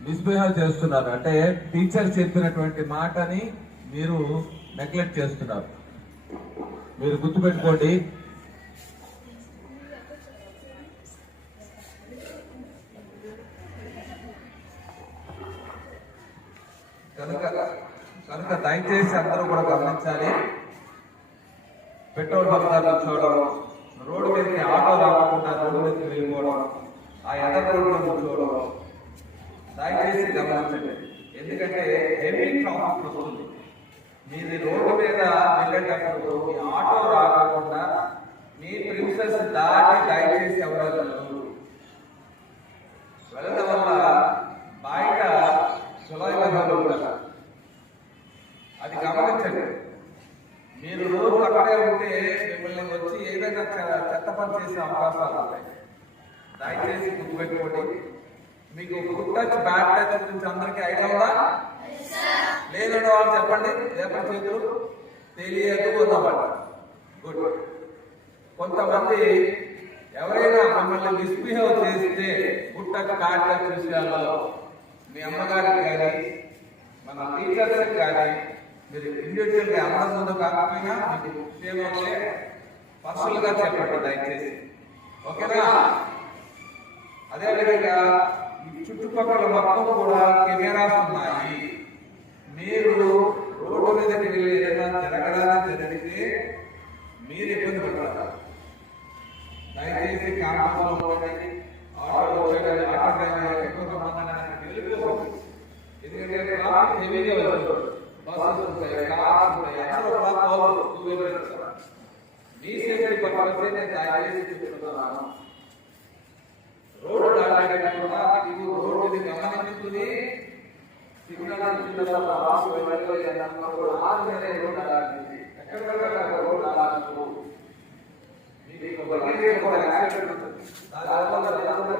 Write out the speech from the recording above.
Misbehave చేస్తున్నారు. అంటే teacher చెప్పినటువంటి మాటని మీరు నెగ్లెక్ట్ చేస్తున్నారు. మీరు గుర్తుపెట్టుకోండి. కనుక కనుక దయచేసి అందరూ కూడా గమనించాలి. పెట్రోల్ బంక్ చూడడం రోడ్డు మీదకి ఆటో దయచేసి గమనించండి. ఎందుకంటే హెవీ ట్రాఫిక్ వస్తుంది. మీది రోడ్డు మీద వెళ్ళేటప్పుడు మీ ఆటో రాకుండా మీ ప్రిన్సెస్ దాటి దయచేసి ఎవరో వెళ్ళడం వల్ల బయట సులభంగా ఉంటారు అది గమనించండి. మీరు రోజు అక్కడే ఉంటే మిమ్మల్ని వచ్చి ఏదైనా చెత్త పని చేసే అవకాశాలు ఉంటాయి. దయచేసి గుర్తుపెట్టుకోండి. మీకు గుడ్ టచ్ బ్యాడ్ టచ్ గురించి అందరికీ ఐడియా ఉందా? లేదండి వాళ్ళు చెప్పండి రేపటి చేతులు తెలియదు కొంతమంది గుడ్. కొంతమంది ఎవరైనా మమ్మల్ని మిస్బిహేవ్ చేస్తే గుడ్ టచ్ బ్యాడ్ టచ్ విషయాల్లో మీ అమ్మగారికి కానీ మన టీచర్స్కి కానీ మీరు ఇండివిజువల్గా గా ముందు కాకపోయినా మీకు విషయంలో పర్సనల్గా చెప్పండి దయచేసి. ఓకేనా? అదే విధంగా చుట్టుపక్కల మొత్తం కూడా కెమెరాస్ ఉన్నాయి. మీరు రోడ్డు మీదకి వెళ్ళి ఏదైనా జరగడానికి జరిగితే మీరు ఇబ్బంది పడతారు. దయచేసి కాంపౌండ్లో ఆటో ఆటో ఎందుకంటే ట్రాఫిక్ హెవీగా వెళ్తుంది బస్సెస్ ఉంటాయి కార్స్ ఉంటాయి అందరూ టూ వీలర్స్ మీ సేఫ్టీ పర్పస్ నేను దయచేసి చెప్తున్నాను. ನಮ್ಮ ಸ್ವಾಮಿ ಮನೆಗಳಿಗೆ ನಮ್ಮ ಮಕ್ಕಳು ಆದ್ಮೇಲೆ ನೋಡಲಾಗಿದ್ವಿ ಯಾಕಂದ್ರೆ ನೋಡಲಾಗಬೇಕು ಈಗ ಬರ್ಲಿಕ್ಕೆ ಕೂಡ